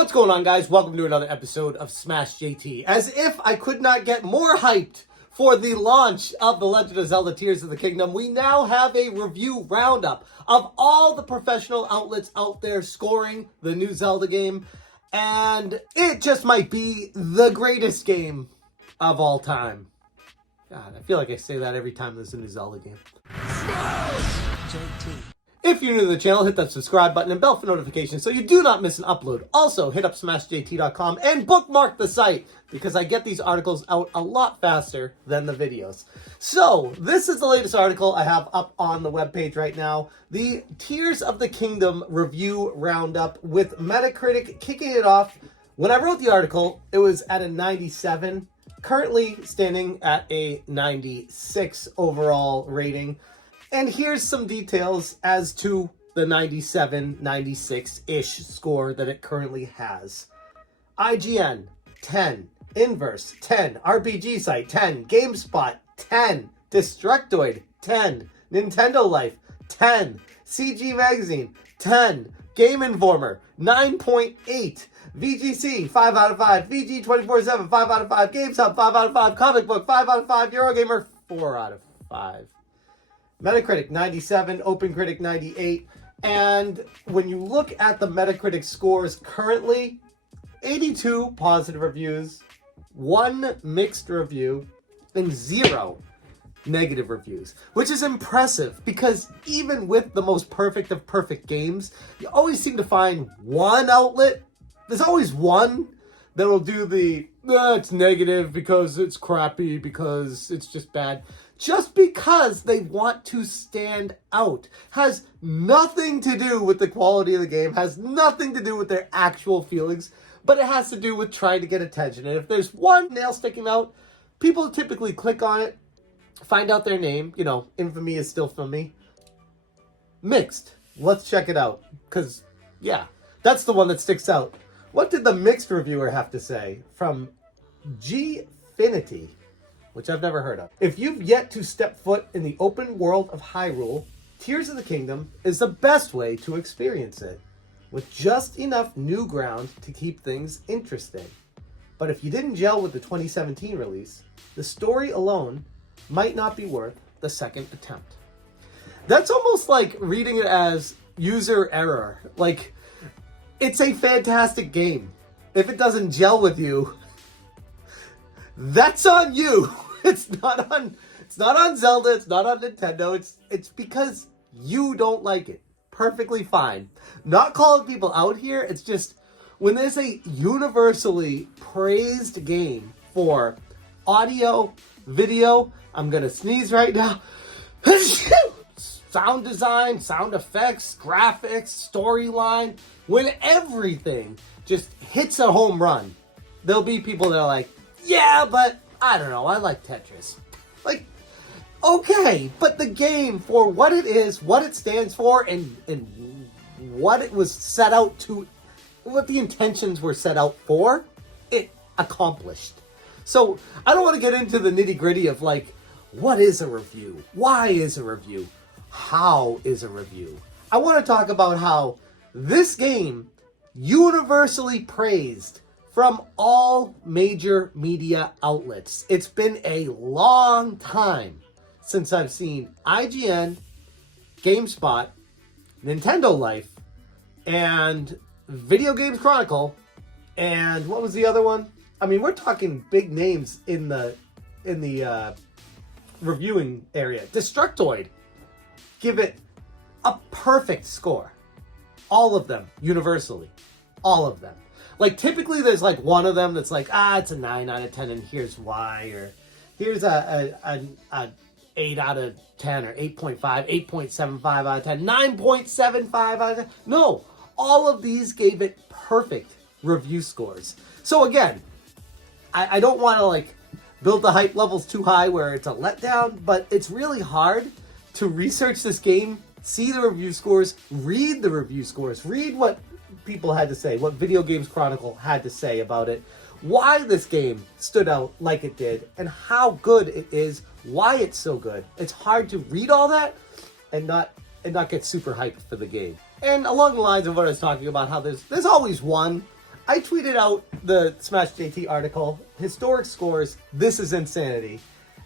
What's going on, guys? Welcome to another episode of Smash JT. As if I could not get more hyped for the launch of The Legend of Zelda Tears of the Kingdom, we now have a review roundup of all the professional outlets out there scoring the new Zelda game. And it just might be the greatest game of all time. God, I feel like I say that every time there's a new Zelda game. JT. If you're new to the channel, hit that subscribe button and bell for notifications so you do not miss an upload. Also, hit up smashjt.com and bookmark the site because I get these articles out a lot faster than the videos. So, this is the latest article I have up on the webpage right now. The Tears of the Kingdom review roundup with Metacritic kicking it off. When I wrote the article, it was at a 97, currently standing at a 96 overall rating. And here's some details as to the 97, 96-ish score that it currently has. IGN, 10. Inverse, 10. RPG Site, 10. GameSpot, 10. Destructoid, 10. Nintendo Life, 10. CG Magazine, 10. Game Informer, 9.8. VGC, 5 out of 5. VG 24/7, 5 out of 5. GameStop, 5 out of 5. Comic Book, 5 out of 5. Eurogamer, 4 out of 5. Metacritic 97, OpenCritic 98, and when you look at the Metacritic scores currently, 82 positive reviews, 1 mixed review, and 0 negative reviews, which is impressive because even with the most perfect of perfect games, you always seem to find one outlet. There's always one that will do the, it's negative because it's crappy, because it's just bad. Just because they want to stand out. Has nothing to do with the quality of the game, has nothing to do with their actual feelings, but it has to do with trying to get attention. And if there's one nail sticking out, people typically click on it, find out their name, you know, infamy is still filmy. Mixed. Let's check it out. Because, yeah, that's the one that sticks out. What did the mixed reviewer have to say? From Gfinity, which I've never heard of. If you've yet to step foot in the open world of Hyrule, Tears of the Kingdom is the best way to experience it, with just enough new ground to keep things interesting. But if you didn't gel with the 2017 release, the story alone might not be worth the second attempt. That's almost like reading it as user error. Like, it's a fantastic game. If it doesn't gel with you, that's on you. It's not on Zelda, it's not on Nintendo. It's because you don't like it. Perfectly fine. Not calling people out here. It's just when there's a universally praised game for audio, video, I'm going to sneeze right now. Sound design, sound effects, graphics, storyline, when everything just hits a home run, there'll be people that are like, yeah, but I don't know, I like Tetris. Like, okay, but the game, for what it is, what it stands for, and what it was set out to, what the intentions were set out for, it accomplished. So, I don't want to get into the nitty-gritty of, like, what is a review? Why is a review? How is a review? I want to talk about how this game, universally praised from all major media outlets. It's been a long time since I've seen IGN, GameSpot, Nintendo Life, and Video Games Chronicle, and what was the other one? I mean, we're talking big names in the reviewing area. Destructoid give it a perfect score. All of them, universally. All of them. Like, typically there's like one of them that's like, it's a 9 out of 10 and here's why, or here's a 8 out of 10 or 8.5, 8.75 out of 10, 9.75 out of 10. No, all of these gave it perfect review scores. So again, I don't want to like build the hype levels too high where it's a letdown, but it's really hard to research this game, see the review scores, read the review scores, read what people had to say, what Video Games Chronicle had to say about it, why this game stood out like it did, and how good it is, why it's so good. It's hard to read all that and not get super hyped for the game. And along the lines of what I was talking about, how there's always one. I tweeted out the Smash JT article, historic scores, this is insanity.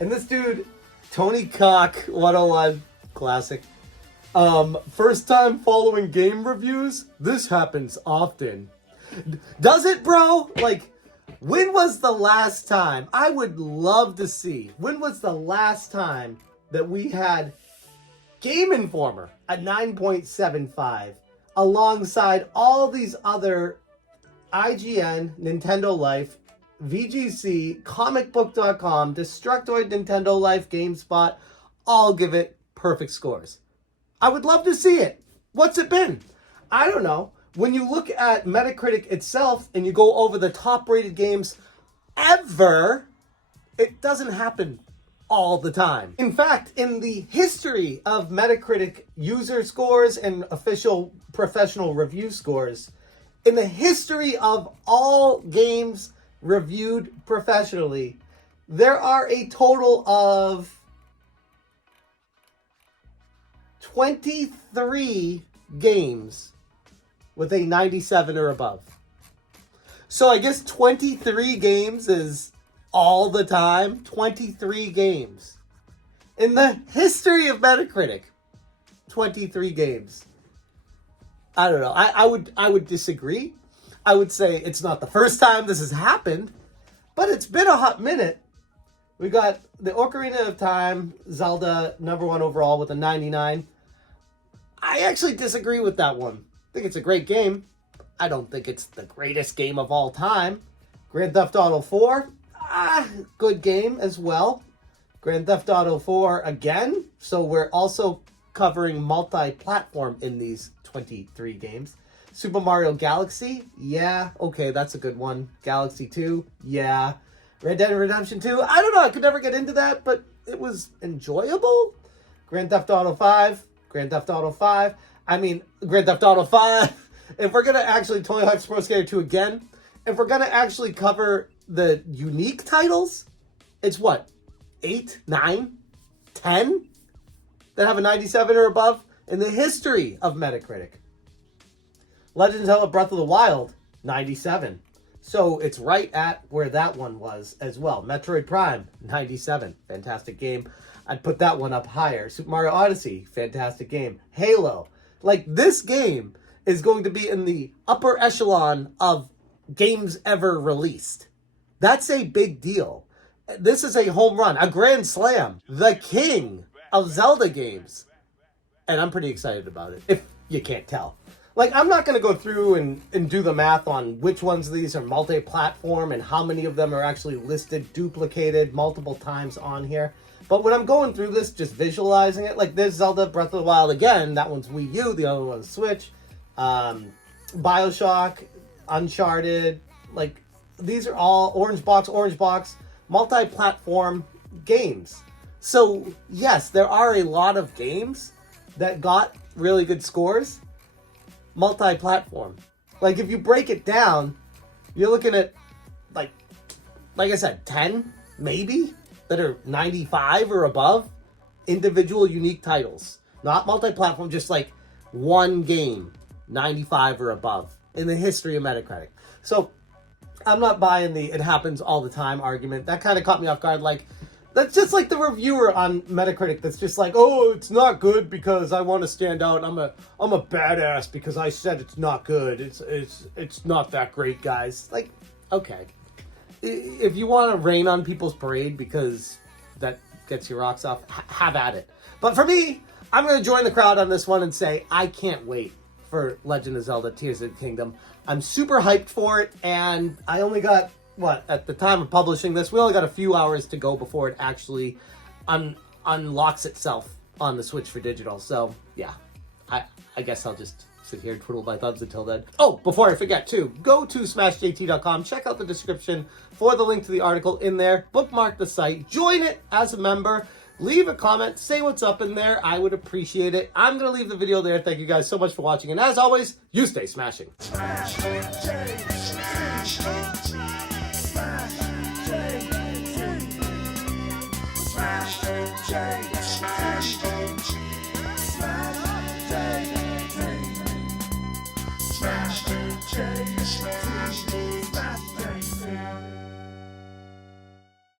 And this dude, Tony Cock 101, classic. First time following game reviews, this happens often. Does it, bro? Like, when was the last time, I would love to see, when was the last time that we had Game Informer at 9.75 alongside all these other IGN, Nintendo Life, VGC, comicbook.com, Destructoid, Nintendo Life, GameSpot, all give it perfect scores. I would love to see it. What's it been? I don't know. When you look at Metacritic itself and you go over the top rated games ever, it doesn't happen all the time. In fact, in the history of Metacritic user scores and official professional review scores, in the history of all games reviewed professionally, there are a total of 23 games with a 97 or above. So I guess 23 games is all the time. 23 games. In the history of Metacritic, 23 games. I don't know. I would disagree. I would say it's not the first time this has happened, but it's been a hot minute. We got the Ocarina of Time, Zelda, #1 overall with a 99. I actually disagree with that one. I think it's a great game. I don't think it's the greatest game of all time. Grand Theft Auto 4, good game as well. Grand Theft Auto 4 again. So we're also covering multi-platform in these 23 games. Super Mario Galaxy, yeah, okay, that's a good one. Galaxy 2, yeah. Red Dead Redemption 2, I don't know, I could never get into that, but it was enjoyable. Grand Theft Auto 5, Grand Theft Auto 5. If we're going to actually, Tony Hawk's Pro Skater 2 again, if we're going to actually cover the unique titles, it's what? 8, 9, 10 that have a 97 or above in the history of Metacritic. Legend of Zelda Breath of the Wild, 97. So it's right at where that one was as well. Metroid Prime, 97. Fantastic game. I'd put that one up higher. Super Mario Odyssey, fantastic game. Halo. Like, this game is going to be in the upper echelon of games ever released. That's a big deal. This is a home run, a grand slam. The king of Zelda games. And I'm pretty excited about it, if you can't tell. Like, I'm not going to go through and do the math on which ones of these are multi-platform and how many of them are actually listed, duplicated multiple times on here. But when I'm going through this, just visualizing it, like there's Zelda Breath of the Wild again. That one's Wii U, the other one's Switch. Bioshock, Uncharted. Like, these are all Orange Box, multi-platform games. So, yes, there are a lot of games that got really good scores. Multi-platform. Like, if you break it down, you're looking at, like I said, 10, maybe, that are 95 or above. Individual unique titles. Not multi-platform, just like one game, 95 or above in the history of Metacritic. So, I'm not buying the it happens all the time argument. That kind of caught me off guard. Like, that's just like the reviewer on Metacritic that's just like, oh, it's not good because I want to stand out. I'm a badass because I said it's not good. It's not that great, guys. Like, okay. If you want to rain on people's parade because that gets your rocks off, have at it. But for me, I'm going to join the crowd on this one and say I can't wait for Legend of Zelda Tears of the Kingdom. I'm super hyped for it, and I only got, at the time of publishing this, we only got a few hours to go before it actually unlocks itself on the Switch for digital. So, yeah, I guess I'll just sit here and twiddle my thumbs until then. Oh, before I forget too, go to smashjt.com, check out the description for the link to the article in there, bookmark the site, join it as a member, leave a comment, say what's up in there. I would appreciate it. I'm going to leave the video there. Thank you guys so much for watching, and as always, you stay smashing. Smash,